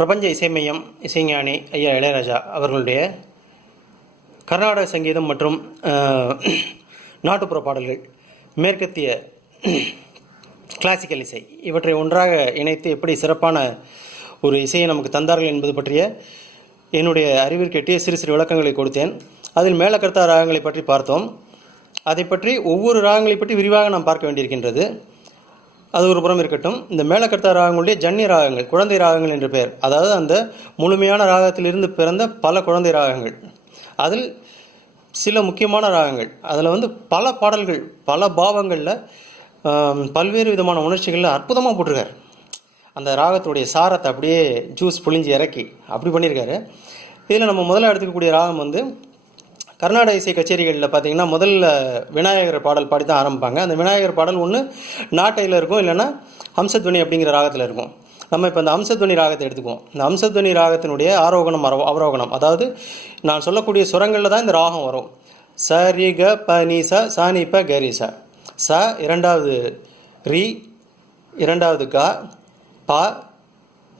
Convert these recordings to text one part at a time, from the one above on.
பிரபஞ்ச இசைமையம் இசைஞானி ஐயா இளையராஜா அவர்களுடைய கர்நாடக சங்கீதம் மற்றும் நாட்டுப்புற பாடல்கள், மேற்கத்திய கிளாசிக்கல் இசை இவற்றை ஒன்றாக இணைத்து எப்படி சிறப்பான ஒரு இசையை நமக்கு தந்தார்கள் என்பது பற்றிய என்னுடைய அறிவிற்கு எட்டிய சிறு சிறு விளக்கங்களை கொடுத்தேன். அதில் மேலக்கர்த்தா ராகங்களை பற்றி பார்த்தோம். அதை பற்றி ஒவ்வொரு ராகங்களை பற்றி விரிவாக நாம் பார்க்க வேண்டியிருக்கின்றது. அது ஒரு புறம் இருக்கட்டும். இந்த மேலக்கர்த்தா ராகங்களுடைய ஜன்னிய ராகங்கள், குழந்தை ராகங்கள் என்று பெயர். அதாவது அந்த முழுமையான ராகத்திலிருந்து பிறந்த பல குழந்தை ராகங்கள். அதில் சில முக்கியமான ராகங்கள், அதில் பல பாடல்கள் பல பாவங்களில் பல்வேறு விதமான உணர்ச்சிகளில் அற்புதமாக போட்டிருக்காரு. அந்த ராகத்துடைய சாரத்தை அப்படியே ஜூஸ் புழிஞ்சு இறக்கி அப்படி பண்ணியிருக்காரு. இதில் நம்ம முதல்ல எடுத்துக்கக்கூடிய ராகம் கர்நாடக இசை கச்சேரிகளில் பார்த்திங்கன்னா முதல்ல விநாயகர் பாடல் பாடி தான் ஆரம்பிப்பாங்க. அந்த விநாயகர் பாடல் ஒன்று நாட்டையில் இருக்கும், இல்லைன்னா ஹம்சத்வனி அப்படிங்கிற ராகத்தில் இருக்கும். நம்ம இப்போ இந்த ஹம்சத்வனி ராகத்தை எடுத்துக்குவோம். இந்த ஹம்சத்வனி ராகத்தினுடைய ஆரோகணம் அவரோகணம், அதாவது நான் சொல்லக்கூடிய சுரங்களில் தான் இந்த ராகம் வரும். ச ரி க ப நீ ச சா நீ ப க ரி ச. ச இரண்டாவது ரி, இரண்டாவது க, ப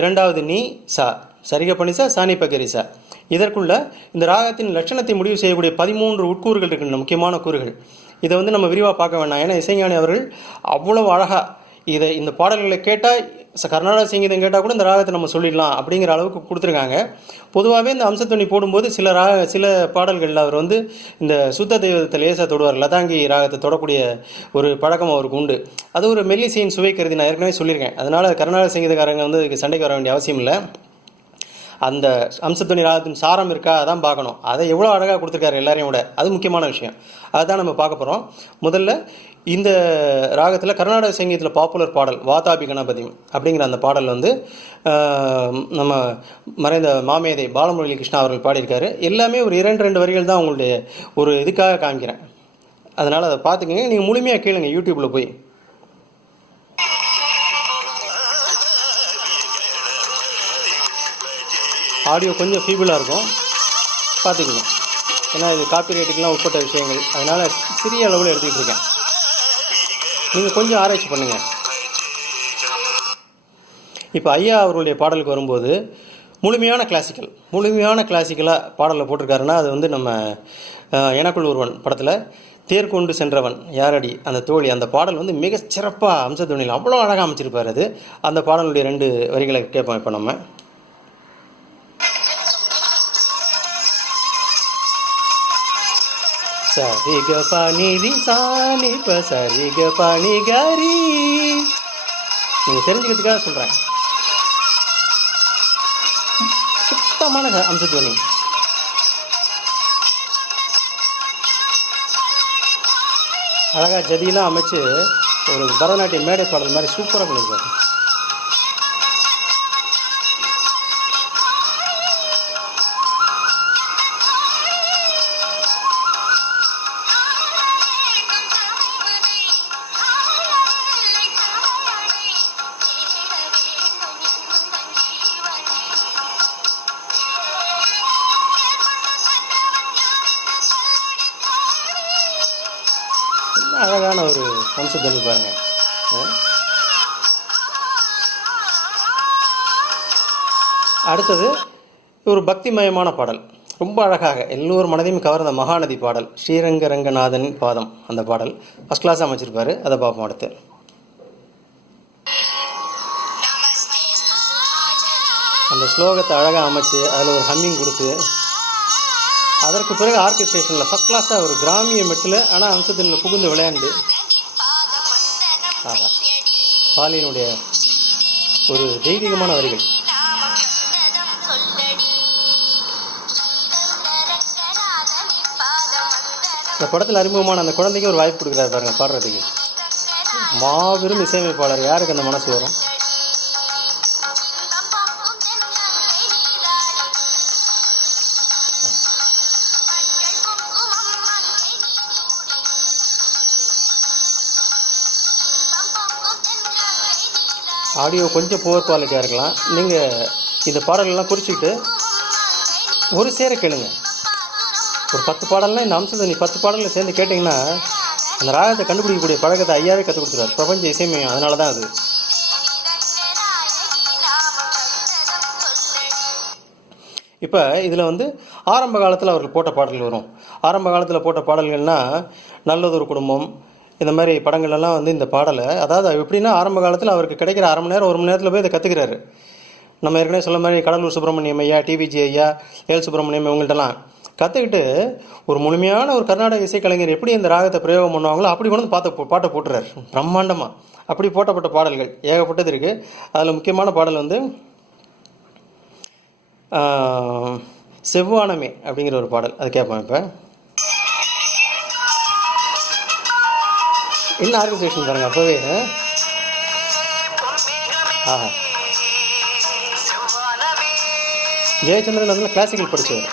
இரண்டாவது நீ, ச சரிக பனிசா சாணி பகரிசா. இதற்குள்ள இந்த ராகத்தின் லட்சணத்தை முடிவு செய்யக்கூடிய 13 உட்கூறுகள் இருக்கின்றன, முக்கியமான கூறுகள். இதை நம்ம விரிவாக பார்க்க வேண்டாம். ஏன்னா இசைஞானி அவர்கள் அவ்வளவு அழகாக இந்த பாடல்களை கேட்டால், கர்நாடக சங்கீதம் கேட்டால் கூட இந்த ராகத்தை நம்ம சொல்லிடலாம் அப்படிங்கிற அளவுக்கு கொடுத்துருக்காங்க. பொதுவாகவே இந்த அம்சத்துணி போடும்போது சில பாடல்களில் அவர் இந்த சுத்த தெய்வத்தை லேசாக தொடுவார். லதாங்கி ராகத்தை தொடக்கூடிய ஒரு பழக்கம் அவருக்கு உண்டு. அது ஒரு மெல்லிசையின் சுவை கருதி நான் ஏற்கனவே சொல்லியிருக்கேன். அதனால் கர்நாடக சங்கீதக்காரங்க இதுக்கு சண்டைக்கு வர வேண்டிய அவசியம் இல்லை. அந்த அம்சத்துணி ராகத்தின் சாரம் இருக்கா அதான் பார்க்கணும். அதை எவ்வளோ அழகாக கொடுத்துருக்காரு எல்லாரையும் விட, அது முக்கியமான விஷயம். அதுதான் நம்ம பார்க்க போகிறோம். முதல்ல இந்த ராகத்தில் கர்நாடக சங்கீதத்தில் பாப்புலர் பாடல் வாதாபி கணபதி அப்படிங்கிற அந்த பாடல் நம்ம மறைந்த மாமேதை பாலமுரளி கிருஷ்ணா அவர்கள் பாடியிருக்காரு. எல்லாமே ஒரு 2 வரிகள் தான் உங்களுடைய ஒரு இதுக்காக காமிக்கிறேன். அதனால் அதை பார்த்துக்கங்க. நீங்கள் முழுமையாக கேளுங்க யூடியூப்பில் போய். ஆடியோ கொஞ்சம் ஃபீபிளாக இருக்கும், பார்த்துக்குங்க. ஏன்னா இது காப்பிரைட்டுக்கெலாம் உட்பட்ட விஷயங்கள், அதனால் சிறிய அளவில் எடுத்துக்கிட்டு இருக்கேன். நீங்கள் கொஞ்சம் ஆராய்ச்சி பண்ணுங்கள். இப்போ ஐயா அவர்களுடைய பாடலுக்கு வரும்போது முழுமையான கிளாசிக்கலாக பாடலில் போட்டிருக்காருன்னா அது நம்ம எனக்குள் ஒருவன் படத்தில் தேர்கொண்டு சென்றவன் யாரடி அந்த தோழி, அந்த பாடல் மிக சிறப்பாக அம்சத்துணியில் அவ்வளோ அழகாக அமைச்சிருப்பார். அது அந்த பாடலுடைய 2 வரிகளை கேட்போம் இப்போ நம்ம. சரிக பனி ரி சாணி ப சரிக பனி கரி. நீங்கள் தெரிஞ்சுக்கிறதுக்காக சொல்கிறேன். சுத்தமான அம்சத்துவனி. அழகாக ஜதியெல்லாம் அமைச்சு ஒரு பரதநாட்டிய மேடை பாடல் மாதிரி சூப்பராக பண்ணியிருக்காரு. அழகான ஒரு அம்சத்தனி பாருங்க. அடுத்தது ஒரு பக்திமயமான பாடல், ரொம்ப அழகாக எல்லோரும் மனதையும் கவர்ந்த மகாநதி பாடல், ஸ்ரீரங்க ரங்கநாதன் பாதம். அந்த பாடல் ஃபஸ்ட் கிளாஸ் அமைச்சிருப்பாரு. அதை பார்ப்போம் அடுத்து. அந்த ஸ்லோகத்தை அழகாக அமைச்சு அதில் ஒரு ஹம்மிங் கொடுத்து, அதற்கு பிறகு ஆர்கெஸ்ட்ரேஷனில் ஃபஸ்ட் கிளாஸாக ஒரு கிராமிய மெட்டில் ஆனால் அம்சத்தில் புகுந்து விளையாண்டு பாலியனுடைய ஒரு தெய்வீகமான வரிகள். இந்த படத்தில் அறிமுகமான அந்த குழந்தைக்கு ஒரு வாய்ப்பு கொடுக்குறாரு பாருங்க பாடுறதுக்கு. மாபெரும் இசையமைப்பாளர், யாருக்கு அந்த மனசு வரும்? ஆடியோ கொஞ்சம் புவர் குவாலிட்டியாக இருக்கலாம். நீங்கள் இந்த பாடல்கள்லாம் குறிச்சிக்கிட்டு ஒரு சேர கேளுங்க. ஒரு 10 பாடல்னால் இந்த அம்சத்தை 10 பாடலில் சேர்ந்து கேட்டிங்கன்னா அந்த ராகத்தை கண்டுபிடிக்கக்கூடிய பழக்கத்தை ஐயாவே கற்றுக் கொடுத்துருவார். பிரபஞ்ச இசைமையம். அதனால தான் அது இப்போ இதில் வந்து ஆரம்ப காலத்தில் அவர்கள் போட்ட பாடல்கள் வரும். ஆரம்ப காலத்தில் போட்ட பாடல்கள்னால் நல்லதொரு குடும்பம் இந்த மாதிரி படங்கள்லாம் வந்து இந்த பாடலை, அதாவது எப்படின்னா ஆரம்ப காலத்தில் அவருக்கு கிடைக்கிற அரை மணி நேரம் 1 மணி நேரத்தில் போய் இதை கற்றுக்கிறாரு. நம்ம ஏற்கனவே சொல்ல மாதிரி கடலூர் சுப்பிரமணியம் ஐயா, டிவிஜி ஐயா, ஏல் சுப்பிரமணியம் இவங்கள்ட்டலாம் கற்றுக்கிட்டு ஒரு முழுமையான ஒரு கர்நாடக இசைக்கலைஞர் எப்படி இந்த ராகத்தை பிரயோகம் பண்ணுவாங்களோ அப்படி கொண்டு வந்து பாட்டை போட்டுறாரு பிரம்மாண்டமாக. அப்படி போட்டப்பட்ட பாடல்கள் ஏகப்பட்டது இருக்குது. அதில் முக்கியமான பாடல் வந்து செவ்வானமே அப்படிங்கிற ஒரு பாடல். அது கேட்பேன். இப்போ என்ன ஆர்கனைசேஷன் பாருங்கள் அப்போவே. ஆஹா, ஜெயச்சந்திரன் வந்து கிளாசிக்கல் படித்தவர்.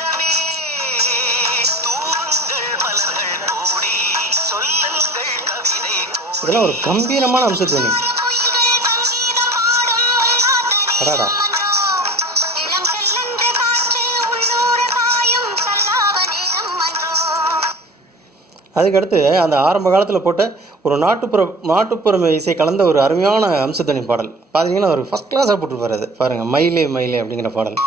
இதெல்லாம் ஒரு கம்பீரமான அம்சத்துவனி. அடாடா, அதுக்கடுத்து அந்த ஆரம்ப காலத்தில் போட்ட ஒரு நாட்டுப்புற இசை கலந்த ஒரு அருமையான அம்சத்தனி பாடல் பார்த்தீங்கன்னா ஒரு ஃபஸ்ட் கிளாஸாக போட்டுருப்பார். அது பாருங்கள், மயிலே மயிலே அப்படிங்கிற பாடல்.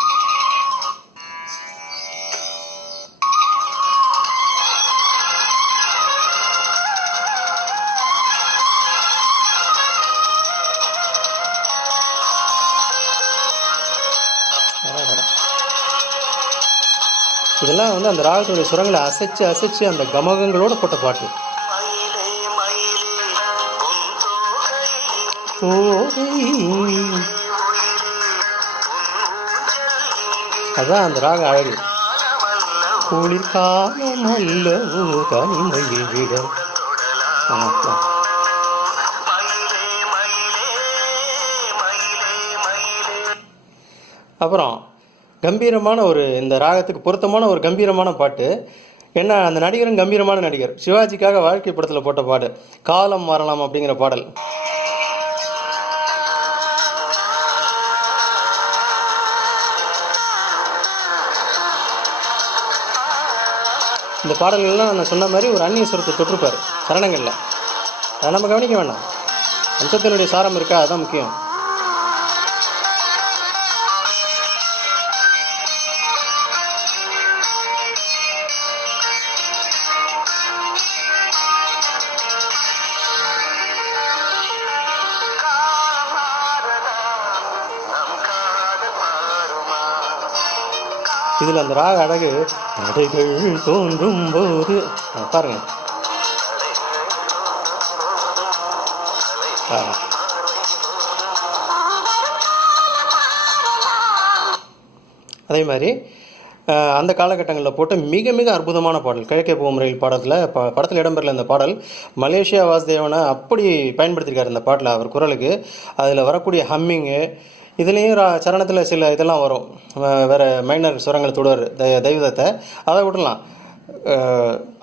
இதெல்லாம் வந்து அந்த ராகத்துடைய சுரங்களை அசைச்சு அந்த கமகங்களோடு போட்ட பாட்டு. அதான் அந்த ராக அழகு. குளிர்காலம் அல்லவோ தனிமையில் விட. அப்புறம் கம்பீரமான ஒரு இந்த ராகத்துக்கு பொருத்தமான ஒரு கம்பீரமான பாட்டு என்ன, அந்த நடிகரும் கம்பீரமான நடிகர். சிவாஜிக்காக வாழ்க்கை படத்தில் போட்ட பாடு காலம் மாறலாம் அப்படிங்கிற பாடல். இந்த பாடல்கள்லாம் நான் சொன்ன மாதிரி ஒரு அந்நிய சுரத்தை தொற்றுப்பார் சரணங்களில். அதை நம்ம கவனிக்க வேண்டாம். அம்சத்தினுடைய சாரம் இருக்கா, அதுதான் முக்கியம். இதில் அந்த ராக அழகு தடைகள் தோன்றும் போது பாருங்க. அதே மாதிரி அந்த காலகட்டங்களில் போட்ட மிக மிக அற்புதமான பாடல் கிழக்கே போகும் ரயில் பாடத்தில் படத்தில் இடம்பெறல இந்த பாடல் மலேசியா வாசுதேவனை அப்படி பயன்படுத்தியிருக்காரு இந்த பாட்டில் அவர் குரலுக்கு. அதில் வரக்கூடிய ஹம்மிங்கு, இதுலேயும் சரணத்தில் சில இதெல்லாம் வரும், வேறு மைனர் சுரங்களை தொடர் தெய்வதத்தை, அதை விடலாம்.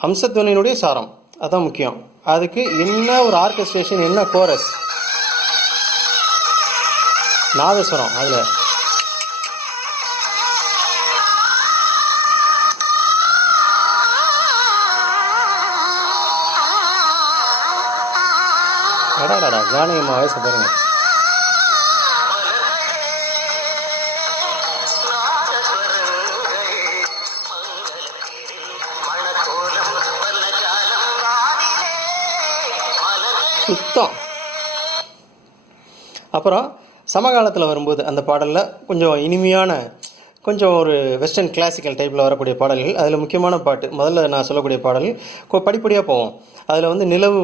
அம்சத்துவனினுடைய சாரம் அதுதான் முக்கியம். அதுக்கு என்ன ஒரு ஆர்கெஸ்ட்ரேஷன், என்ன கோரஸ், நாதஸ்வரம் அதில். அடாடா, ஜானகியம்மா வயசை பாருங்கள். சுத்தம். அப்புறம் சமகாலத்தில் வரும்போது அந்த பாடலில் கொஞ்சம் இனிமையான, கொஞ்சம் ஒரு வெஸ்டர்ன் கிளாசிக்கல் டைப்பில் வரக்கூடிய பாடல்கள். அதில் முக்கியமான பாட்டு முதல்ல நான் சொல்லக்கூடிய பாடல் படிப்படியாக போவோம். அதில் வந்து நிலவு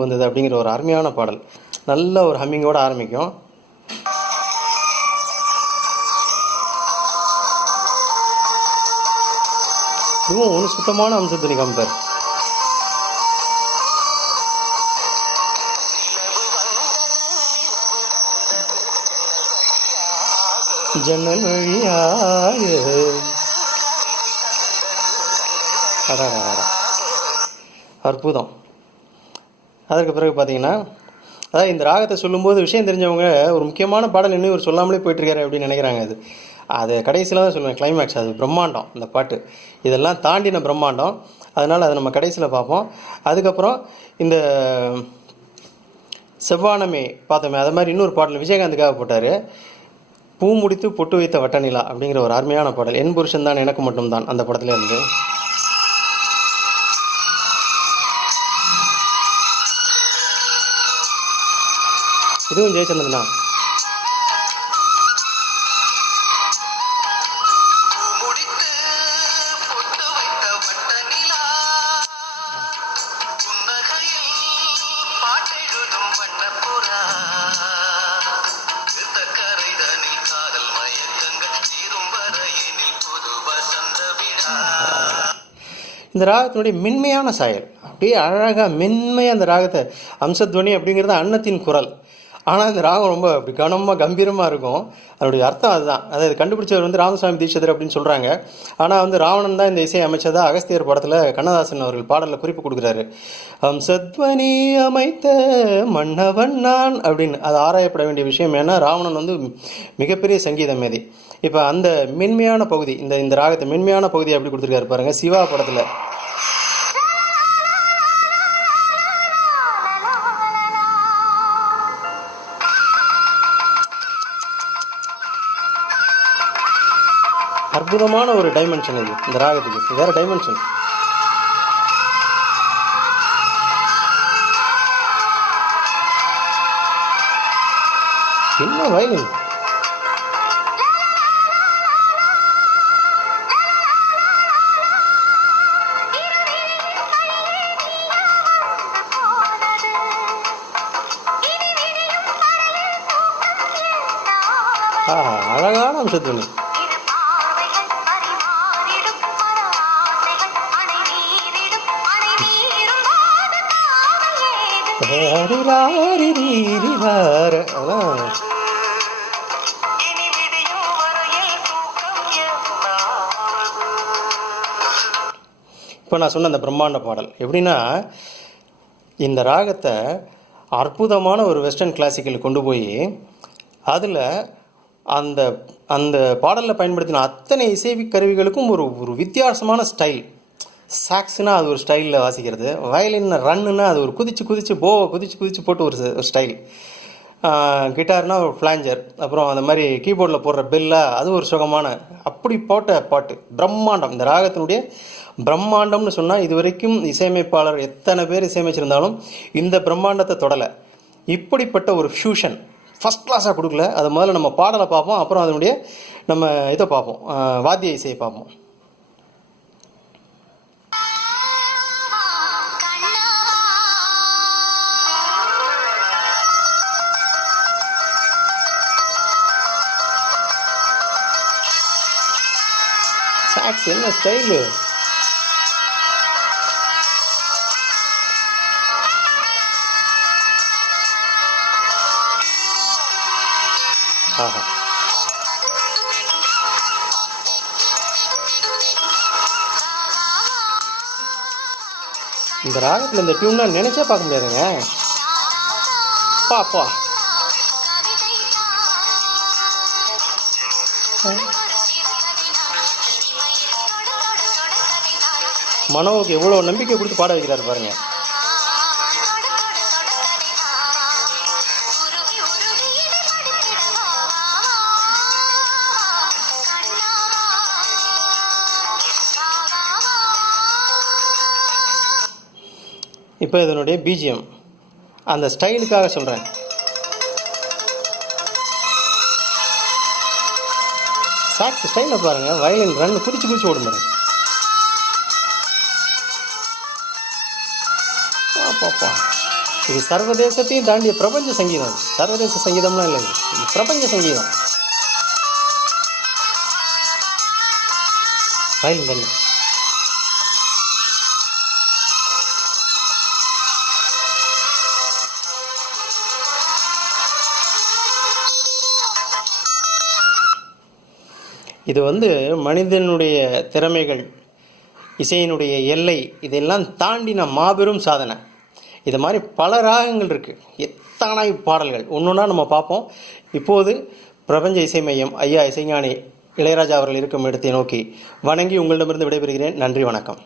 வந்தது அப்படிங்கிற ஒரு அருமையான பாடல், நல்ல ஒரு ஹம்மிங்கோடு ஆரம்பிக்கும். இதுவும் ஒன்று சுத்தமான அம்சத்துனி கம்பேர். ஜன்னல் வழியாக அற்புதம். அதற்கு பிறகு பார்த்தீங்கன்னா, அதாவது இந்த ராகத்தை சொல்லும்போது விஷயம் தெரிஞ்சவங்க ஒரு முக்கியமான பாடல் இன்னும் இவர் சொல்லாமலே போயிட்டுருக்காரு அப்படின்னு நினைக்கிறாங்க. அது கடைசியில் தான் சொல்லுவேன், கிளைமேக்ஸ். அது பிரம்மாண்டம் இந்த பாட்டு, இதெல்லாம் தாண்டின பிரம்மாண்டம். அதனால் அதை நம்ம கடைசியில் பார்ப்போம். அதுக்கப்புறம் இந்த செவ்வானமே பார்த்தோமே, அது மாதிரி இன்னொரு பாடல் விஜயகாந்துக்காக போட்டார், பூ முடித்து பொட்டு வைத்த வட்டநிலா அப்படிங்கிற ஒரு அருமையான பாடல். என் புருஷன் தான் எனக்கு மட்டும்தான் அந்த படத்துல இருந்து. இதுவும் ஜெயச்சந்திரன் தான். இந்த ராகத்தினுடைய மென்மையான சாயல், அப்படியே அழகாக மென்மையாக அந்த ராகத்தை, அம்சத்வனி அப்படிங்கிறது அன்னத்தின் குரல். ஆனால் இந்த ராகம் ரொம்ப அப்படி கனமாக கம்பீரமாக இருக்கும். அதனுடைய அர்த்தம் அதுதான். அதாவது கண்டுபிடிச்சவர் வந்து ராமசாமி தீட்சிதர் அப்படின்னு சொல்கிறாங்க. ஆனால் வந்து ராவணன் தான் இந்த இசையை அமைச்சதா அகஸ்தியர் படத்தில் கண்ணதாசன் அவர்கள் பாடலில் குறிப்பு கொடுக்குறாரு. அம்சத்வனி அமைத்த மன்னவன் நான் அப்படின்னு. அது ஆராயப்பட வேண்டிய விஷயம். ஏன்னா ராவணன் வந்து மிகப்பெரிய சங்கீத மேதை. இப்போ அந்த மென்மையான பகுதி, இந்த ராகத்தை மென்மையான பகுதியை எப்படி கொடுத்துருக்காரு பாருங்கள் சிவா படத்தில். அற்புதமான ஒரு டைமென்ஷன் இது. இந்த ராகத்துக்கு வேற டைமென்ஷன். என்ன வயலின்! அழகான அம்சத்துணி. இப்போ நான் சொன்ன அந்த பிரம்மாண்ட பாடல் எப்படின்னா, இந்த ராகத்தை அற்புதமான ஒரு வெஸ்டர்ன் கிளாசிக்கல் கொண்டு போய் அதில் அந்த அந்த பாடலில் பயன்படுத்தின அத்தனை இசை கருவிகளுக்கும் ஒரு வித்தியாசமான ஸ்டைல். சாக்ஸ்னால் அது ஒரு ஸ்டைலில் வாசிக்கிறது, வயலின் ரன்னுன்னா அது ஒரு குதிச்சு குதிச்சு போட்டு ஒரு ஸ்டைல், கிட்டார்னா ஒரு ஃப்ளாஞ்சர், அப்புறம் அந்த மாதிரி கீபோர்டில் போடுற பெல்லா அது ஒரு சுகமான, அப்படி போட்ட பாட்டு பிரம்மாண்டம். இந்த ராகத்தினுடைய பிரம்மாண்டம்னு சொன்னால் இது வரைக்கும் இசையமைப்பாளர் எத்தனை பேர் இசையமைச்சிருந்தாலும் இந்த பிரம்மாண்டத்தை தொடலை. இப்படிப்பட்ட ஒரு ஃபியூஷன் ஃபஸ்ட் கிளாஸாக கொடுக்கல. அது முதல்ல நம்ம பாடலை பார்ப்போம், அப்புறம் அதனுடைய நம்ம இதை பார்ப்போம், வாத்திய இசையை பார்ப்போம். சாக்ஸ் என்ன ஸ்டைலு! ஆஹா, இந்த ராகத்தில் இந்த டியூன்லாம் நினைச்சே பார்க்க முடியாதுங்க. பாப்பா மனோவுக்கு எவ்வளோ நம்பிக்கை கொடுத்து பாட வைக்கிறாரு பாருங்க. இப்போ இதனுடைய பிஜிஎம் அந்த ஸ்டைலுக்காக சொல்கிறேன். சாக்ஸ் ஸ்டைலில் பாருங்கள், வயலின் ரன் குதிச்சு ஓடும் பாருங்க. பாப்பா, இது சர்வதேசத்தையும் தாண்டிய பிரபஞ்ச சங்கீதம். சர்வதேச சங்கீதம்லாம் இல்லை, இது பிரபஞ்ச சங்கீதம். வயலின் ரன் இது வந்து மனிதனுடைய திறமைகள், இசையினுடைய எல்லை, இதெல்லாம் தாண்டின மாபெரும் சாதனை. இது மாதிரி பல ராகங்கள் இருக்குது, எத்தனை பாடல்கள் ஒன்றுன்னா நம்ம பார்ப்போம். இப்போது பிரபஞ்ச இசை மையம் ஐயா இசைஞானி இளையராஜா அவர்கள் இருக்கும் இடத்தை நோக்கி வணங்கி உங்களிடமிருந்து விடைபெறுகிறேன். நன்றி, வணக்கம்.